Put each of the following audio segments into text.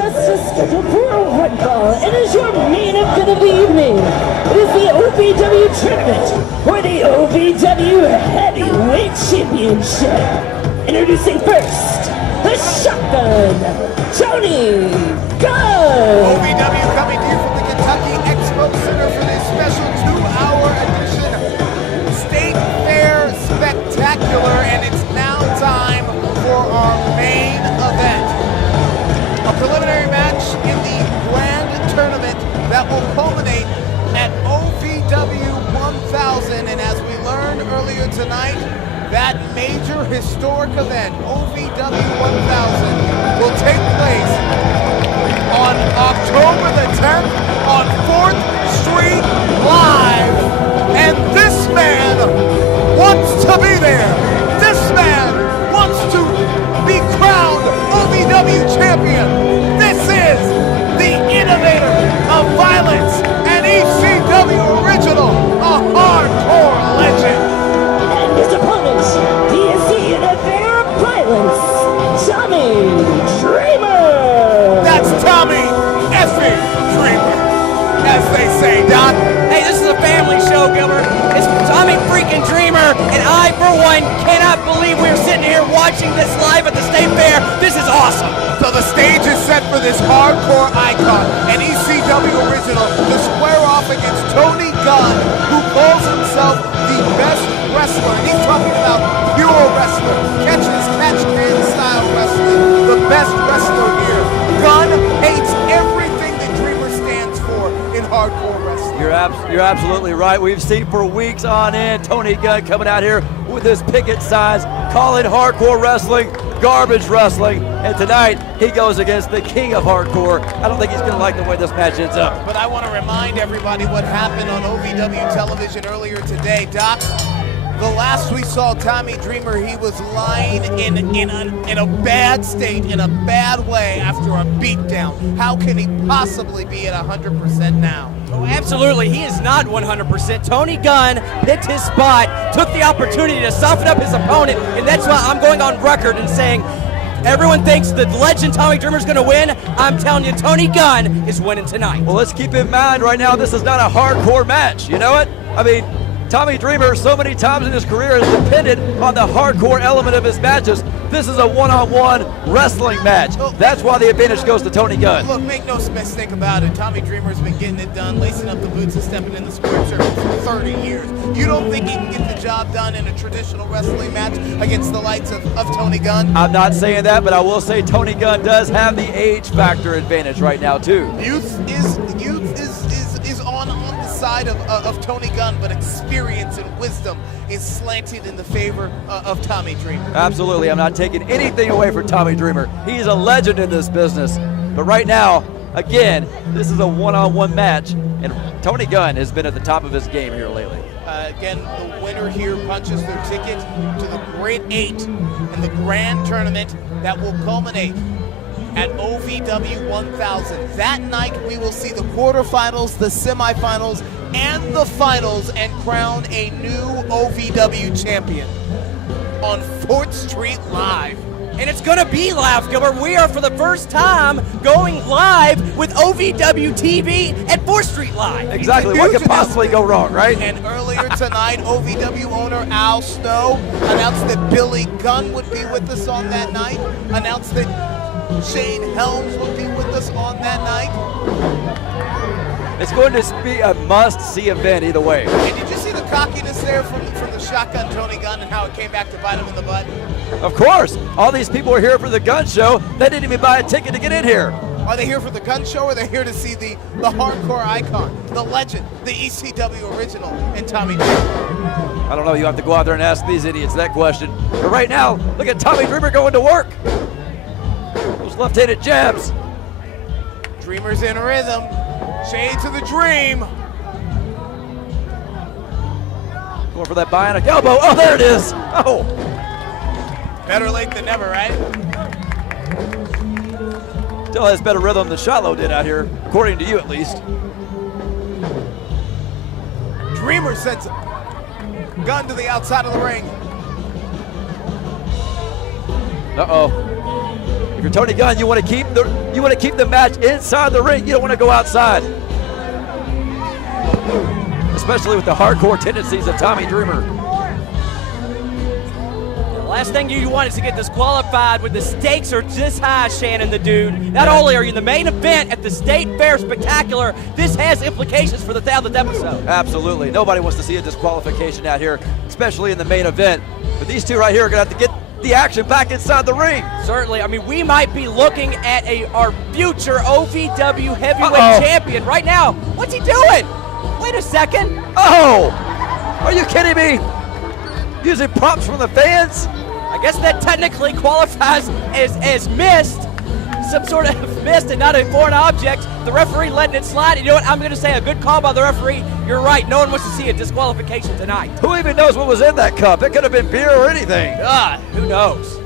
just scheduled for one fall, and is your main event of the evening. It is the OVW tournament for the OVW Heavyweight Championship. Introducing first, the Shotgun, Tony Gunn. OVW coming to you from the Kentucky Expo Center for this special 2-hour edition State Fair Spectacular, and it's now time for our main event. A preliminary match in the grand tournament that will culminate at OVW 1000, and as we learned earlier tonight, that major historic event, OVW 1000, will take place on October the 10th on 4th Street Live, and this man wants to be there. This man wants to be crowned OVW champion. This is the innovator of violence, an ECW original, a hardcore legend. And his opponent, he is the innovator of violence, Tommy Dreamer. That's Tommy Effie Dreamer, as they say, Doc. Hey, this is a family show, Gilbert. It's Tommy freaking Dreamer, and I, for one, cannot believe we're sitting here watching this live at the State Fair. This is awesome. So the stage is set for this hardcore icon, an ECW original, to square off against Tony Gunn, who calls himself the best wrestler. And he's talking about pure wrestler, catch-can style wrestling, the best wrestler here. Gunn hates everything that Dreamer stands for in hardcore wrestling. You're absolutely right. We've seen for weeks on end Tony Gunn coming out here with his picket signs, calling hardcore wrestling garbage wrestling, and tonight he goes against the king of hardcore. I don't think he's going to like the way this match ends up. But I want to remind everybody what happened on OVW television earlier today. Doc, the last we saw Tommy Dreamer, he was lying in a bad state, in a bad way after a beatdown. How can he possibly be at 100% now? Oh, absolutely. He is not 100%. Tony Gunn picked his spot, took the opportunity to soften up his opponent, and that's why I'm going on record and saying everyone thinks the legend Tommy Dreamer is going to win. I'm telling you, Tony Gunn is winning tonight. Well, let's keep in mind right now, this is not a hardcore match. You know it? I mean, Tommy Dreamer so many times in his career has depended on the hardcore element of his matches. This is a one-on-one wrestling match. That's why the advantage goes to Tony Gunn. Look, make no mistake about it. Tommy Dreamer's been getting it done, lacing up the boots and stepping in the square circle for 30 years. You don't think he can get the job done in a traditional wrestling match against the likes of Tony Gunn? I'm not saying that, but I will say Tony Gunn does have the age factor advantage right now, too. Youth is on the side of Tony Gunn, but experience and wisdom is slanted in the favor of Tommy Dreamer. Absolutely. I'm not taking anything away from Tommy Dreamer. He's a legend in this business. But right now, again, this is a one-on-one match, and Tony Gunn has been at the top of his game here lately. Again, the winner here punches their ticket to the Great 8 in the grand tournament that will culminate at OVW 1000. That night, we will see the quarterfinals, the semifinals, and the finals, and crown a new OVW champion on 4th Street Live. And it's going to be live, Gilbert. We are, for the first time, going live with OVW TV at 4th Street Live. Exactly. What could possibly go wrong, right? And earlier tonight, OVW owner Al Snow announced that Billy Gunn would be with us on that night, announced that Shane Helms will be with us on that night. It's going to be a must-see event either way. And did you see the cockiness there from the shotgun Tony Gunn and how it came back to bite him in the butt? Of course. All these people are here for the Gunn show. They didn't even buy a ticket to get in here. Are they here for the Gunn show, or are they here to see the hardcore icon, the legend, the ECW original, and Tommy Dreamer? I don't know. You have to go out there and ask these idiots that question. But right now, look at Tommy Dreamer going to work. Those left-handed jabs. Dreamer's in rhythm. Shades of the dream. Going for that bionic elbow. Oh, there it is. Oh. Better late than never, right? Still has better rhythm than Shiloh did out here, according to you at least. Dreamer sends Gunn to the outside of the ring. Uh-oh. If you're Tony Gunn, you want to keep the match inside the ring. You don't want to go outside, especially with the hardcore tendencies of Tommy Dreamer. Last thing you want is to get disqualified when the stakes are this high, Shannon the Dude. Not only are you in the main event at the State Fair Spectacular, this has implications for the 1000th episode. Absolutely. Nobody wants to see a disqualification out here, especially in the main event. But these two right here are going to have to get the action back inside the ring. Certainly. I mean, we might be looking at our future OVW heavyweight champion right now. What's he doing? Wait a second. Oh! Are you kidding me? Using props from the fans? I guess that technically qualifies as missed, some sort of missed and not a foreign object. The referee letting it slide. You know what? I'm going to say a good call by the referee. You're right. No one wants to see a disqualification tonight. Who even knows what was in that cup? It could have been beer or anything. God, who knows?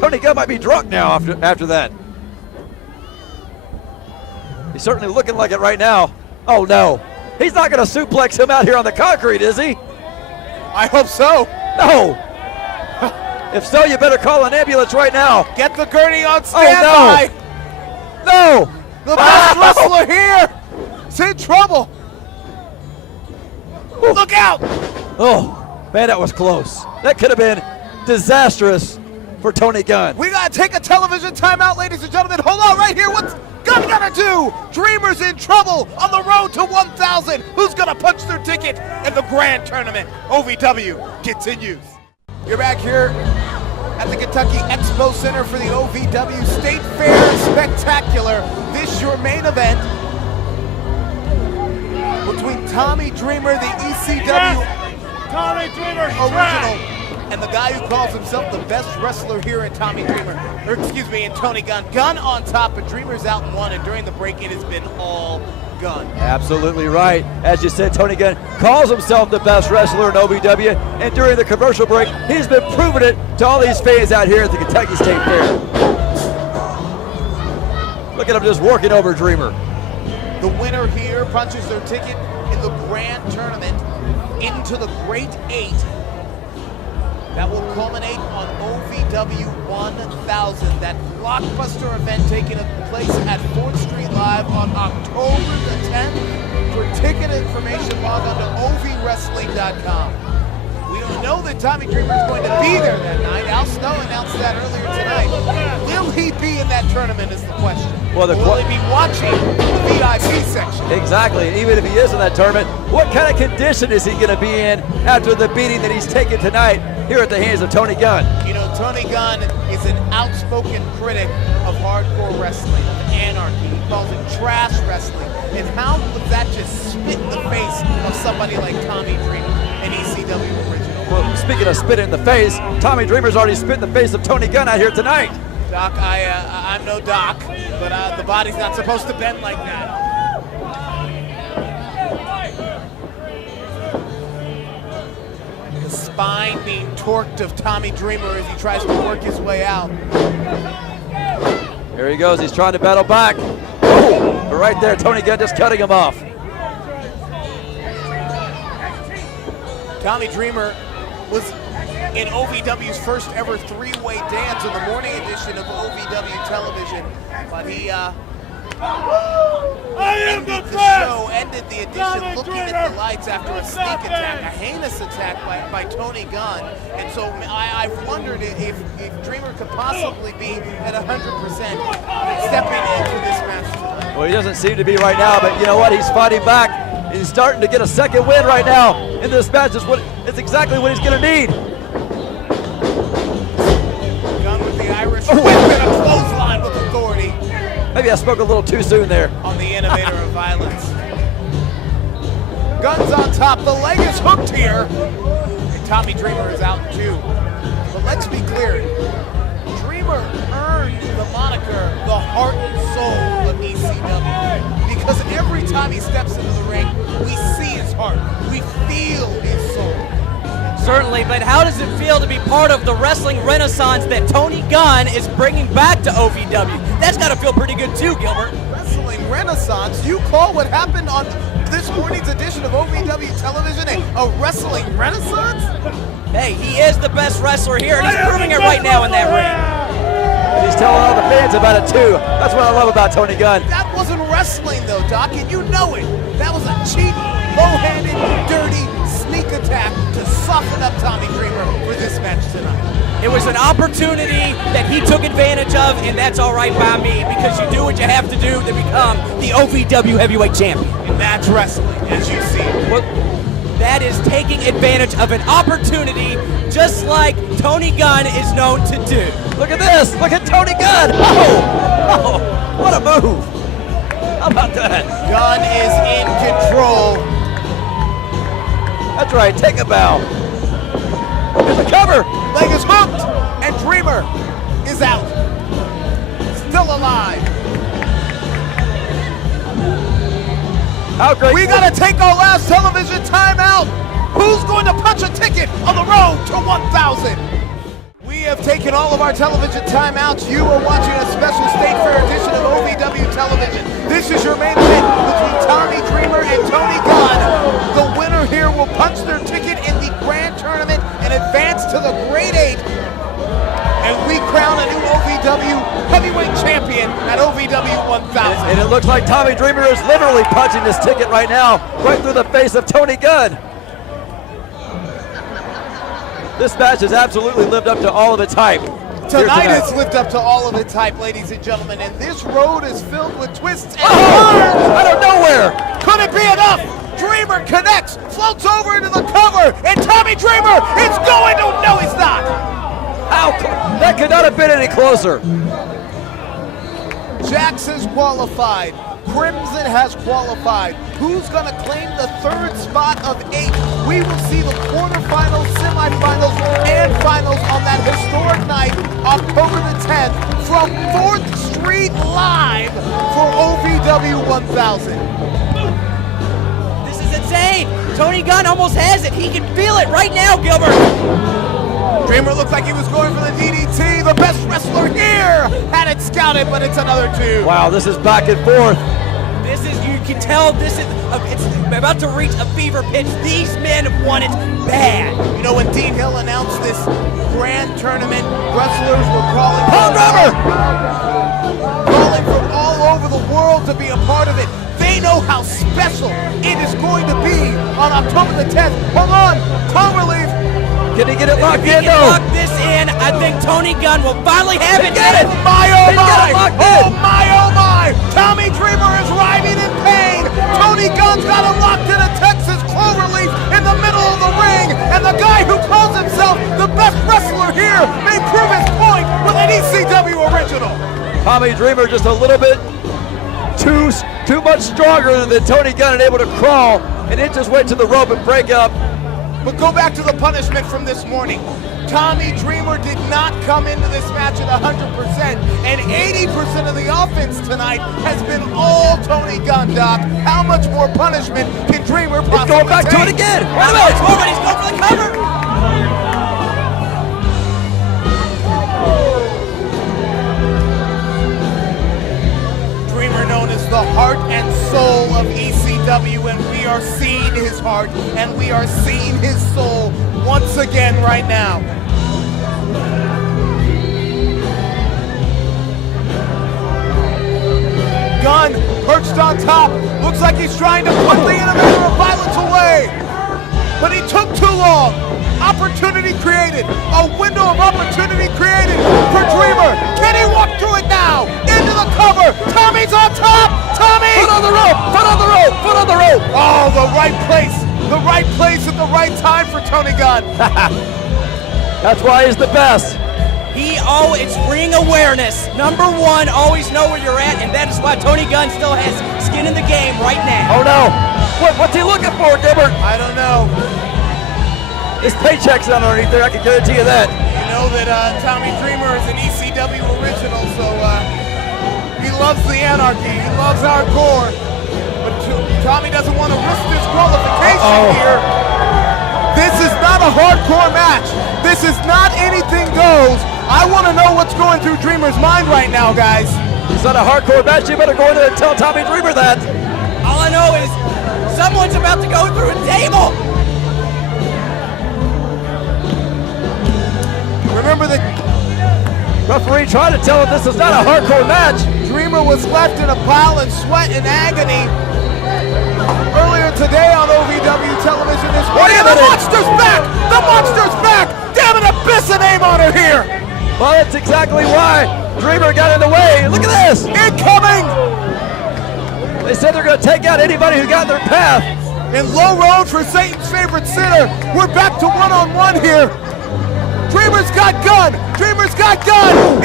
Tony Gunn might be drunk now after that. He's certainly looking like it right now. Oh, no. He's not going to suplex him out here on the concrete, is he? I hope so. No. If so, you better call an ambulance right now. Get the gurney on standby. Oh, no. No. The best wrestler here is in trouble. Look out. Oh, man, that was close. That could have been disastrous for Tony Gunn. We got to take a television timeout, ladies and gentlemen. Hold on right here. What's Gunn gonna do? Dreamer's in trouble on the road to 1,000. Who's gonna punch their ticket in the grand tournament? OVW continues. You're back here at the Kentucky Expo Center for the OVW State Fair Spectacular. This your main event between Tommy Dreamer, the ECW Tommy Dreamer original, and the guy who calls himself the best wrestler here in Tommy Dreamer, or excuse me, in Tony Gunn. Gunn on top, but Dreamer's out in one, and during the break, it has been all Gunn. Absolutely right. As you said, Tony Gunn calls himself the best wrestler in OVW, and during the commercial break, he's been proving it to all these fans out here at the Kentucky State Fair. Look at him just working over Dreamer. The winner here punches their ticket in the grand tournament into the Great Eight. That will culminate on OVW 1000, that blockbuster event taking place at 4th Street Live on October the 10th. For ticket information, log on to ovwrestling.com. We don't know that Tommy Dreamer is going to be there that night. Al Snow announced that earlier tonight. Will he be in that tournament is the question. Well, will he be watching the VIP section? Exactly, and even if he is in that tournament, what kind of condition is he going to be in after the beating that he's taken tonight here at the hands of Tony Gunn? You know, Tony Gunn is an outspoken critic of hardcore wrestling, of anarchy. He calls it trash wrestling. And how would that just spit in the face of somebody like Tommy Dreamer, an ECW original? Well, speaking of spit in the face, Tommy Dreamer's already spit in the face of Tony Gunn out here tonight. Doc, I'm no doc, but the body's not supposed to bend like that. The spine being torqued of Tommy Dreamer as he tries to work his way out. Here he goes, he's trying to battle back. Oh, but right there, Tony Gunn just cutting him off. Tommy Dreamer was in OVW's first ever three-way dance in the morning edition of OVW television, but he ended the edition looking at the lights after a sneak attack, a heinous attack by Tony Gunn. And so I've wondered if Dreamer could possibly be at 100% stepping into this match tonight. Well, he doesn't seem to be right now, but you know what? He's fighting back. He's starting to get a second win right now in this match. It's exactly what he's going to need. Gunn with the Irish whip and a clothesline with authority. Maybe I spoke a little too soon there. On the innovator of violence. Gunn's on top. The leg is hooked here. And Tommy Dreamer is out too. But let's be clear. Dreamer earned the moniker the heart and soul of ECW. Because every time he steps into the ring, we see his heart. We feel his soul. Certainly, but how does it feel to be part of the wrestling renaissance that Tony Gunn is bringing back to OVW? That's got to feel pretty good too, Gilbert. Wrestling renaissance? You call what happened on this morning's edition of OVW television a wrestling renaissance? Hey, he is the best wrestler here, and he's proving it right now in that ring. He's telling all the fans about it too. That's what I love about Tony Gunn. That wasn't wrestling though, Doc, and you know it. That was a cheap, low-handed, dirty sneak attack to soften up Tommy Dreamer for this match tonight. It was an opportunity that he took advantage of, and that's all right by me because you do what you have to do to become the OVW heavyweight champion. And that's wrestling, as you see. Well, that is taking advantage of an opportunity just like Tony Gunn is known to do. Look at this. Look at Tony Gunn. Oh, what a move. How about that? Gunn is in control. That's right. Take a bow. In the cover. Leg is hooked, and Dreamer is out. Still alive. How great. We gotta take our last television timeout. Who's going to punch a ticket on the road to 1,000? We have taken all of our television timeouts. You are watching a special State Fair edition of OVW television. This is your main event between Tommy Dreamer and Tony Gunn. The winner here will punch their ticket in the grand tournament and advance to the Great 8. And we crown a new OVW heavyweight champion at OVW 1000. And it looks like Tommy Dreamer is literally punching this ticket right now, right through the face of Tony Gunn. This match has absolutely lived up to all of its hype. Tonight has lived up to all of its hype, ladies and gentlemen, and this road is filled with twists and turns. Out of nowhere! Could it be enough? Dreamer connects, floats over into the cover, and Tommy Dreamer is going to... No, he's not! That could not have been any closer. Jax has qualified. Crimson has qualified. Who's going to claim the third spot of 8? We will see the quarterfinals, semifinals, and finals on that historic night, October the 10th, from 4th Street Live for OVW 1000. This is insane. Tony Gunn almost has it. He can feel it right now, Gilbert. Dreamer looked like he was going for the DDT. The best wrestler here had it scouted, but it's another 2. Wow, this is back and forth. This is, you can tell this is, it's about to reach a fever pitch. These men want it bad. You know, when Dean Hill announced this grand tournament, wrestlers were calling from all over the world to be a part of it. They know how special it is going to be on October the 10th. Hold on, cloverleaf. Can he get it locked If he in, can though? lock this in, I think Tony Gunn will finally have it. Get it! My oh He's got my! it locked Oh in. my oh my! Tommy Dreamer is writhing in pain. Tony Gunn's got him locked in a Texas cloverleaf in the middle of the ring, and the guy who calls himself the best wrestler here may prove his point with an ECW original. Tommy Dreamer just a little bit too much stronger than Tony Gunn and able to crawl and it just went to the rope and break up. But go back to the punishment from this morning. Tommy Dreamer did not come into this match at 100%, and 80% of the offense tonight has been all Tony Gunn, Doc. How much more punishment can Dreamer possibly He's going back take? to it again. Wait a minute, he's going for the cover. Dreamer known as the heart and soul of ECW, and we are seeing his heart and we are seeing his soul once again right now. Gunn perched on top. Looks like he's trying to put the innovator of violence away. But he took too long. Opportunity created. A window of opportunity created for Dreamer. Can he walk through it now? Into the cover. Tommy's on top. Tommy! Foot on the rope! Foot on the rope! Foot on the rope! Oh, the right place. The right place at the right time for Tony Gunn. That's why he's the best. It's ring awareness. Number one, always know where you're at, and that is why Tony Gunn still has skin in the game right now. Oh no! What's he looking for, Gilbert? I don't know. His paycheck's not underneath there, I can guarantee you that. You know that Tommy Dreamer is an ECW original, so he loves the anarchy, he loves hardcore, but Tommy doesn't want to risk disqualification here. This is not a hardcore match. This is not anything goes. I want to know what's going through Dreamer's mind right now, guys. It's not a hardcore match, you better go in there and tell Tommy Dreamer that. All I know is someone's about to go through a table. Referee trying to tell him this is not a hardcore match. Dreamer was left in a pile of sweat and agony earlier today on OVW television. The monster's back! The monster's back! Damn it, Abyss a name on her here! Well, that's exactly why Dreamer got in the way. Look at this! Incoming! They said they're going to take out anybody who got in their path. In low road for Satan's favorite sinner. We're back to one-on-one here. Dreamer's got Gunn. Dreamer's got Gunn.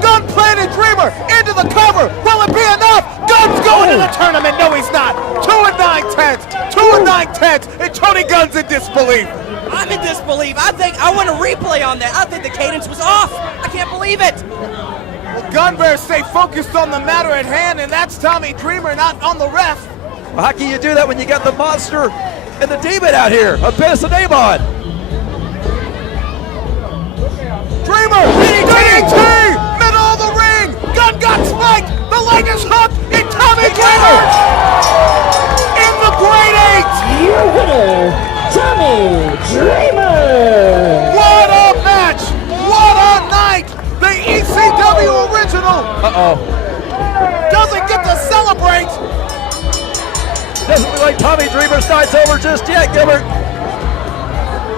Gunn planted Dreamer into the cover. Will it be enough? Gunn's going to the tournament. No, he's not. 2 9/10. 2 9/10. And Tony Gunn's in disbelief. I'm in disbelief. I want a replay on that. I think the cadence was off. I can't believe it. Well, Gunn better stay focused on the matter at hand, and that's Tommy Dreamer, not on the ref. Well, how can you do that when you got the monster and the demon out here? Abyss and Amon. Dreamer, DDT, middle of the ring. Gunn got spiked. The leg is hooked. And Tommy Dreamer in the Great 8. Your winner, Tommy Dreamer. What a match. What a night. The ECW original doesn't get to celebrate. Doesn't look like Tommy Dreamer's night's over just yet, Gilbert.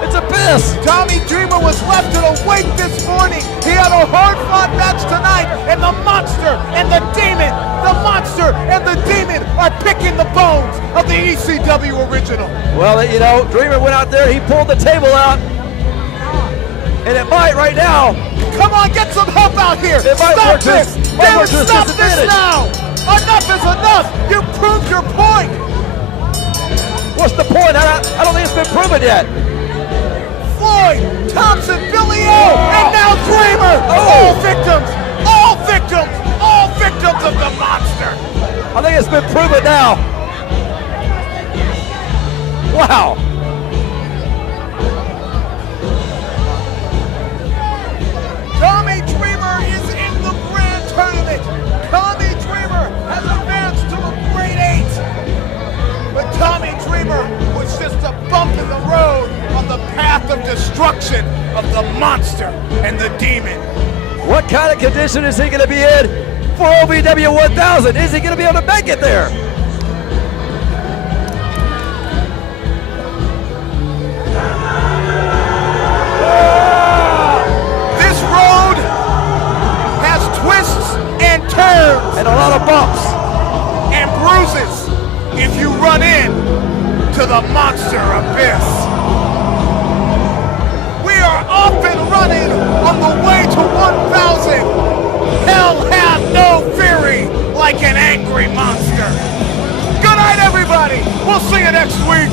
It's Abyss. Tommy Dreamer was left in a wake this morning. He had a hard-fought match tonight, and the monster and the demon, are picking the bones of the ECW original. Well, you know, Dreamer went out there, he pulled the table out, and it might right now. Come on, get some help out here. Stop this. Stop this now. Enough is enough. You proved your point. What's the point? I don't think it's been proven yet. Floyd, Thompson, Billy O, and now Dreamer. All victims of the monster. I think it's been proven now. Wow. Tommy Dreamer is in the grand tournament. Tommy Dreamer has advanced to the Great 8. But Tommy Dreamer was just a bump in the road on the path of destruction of the monster and the demon. What kind of condition is he going to be in for OVW 1000? Is he going to be able to make it there? This road has twists and turns And a lot of bumps. and bruises if you run in to the monster abyss. We are off and running on the way to 1,000. Hell hath no fury like an angry monster. Good night, everybody. We'll see you next week.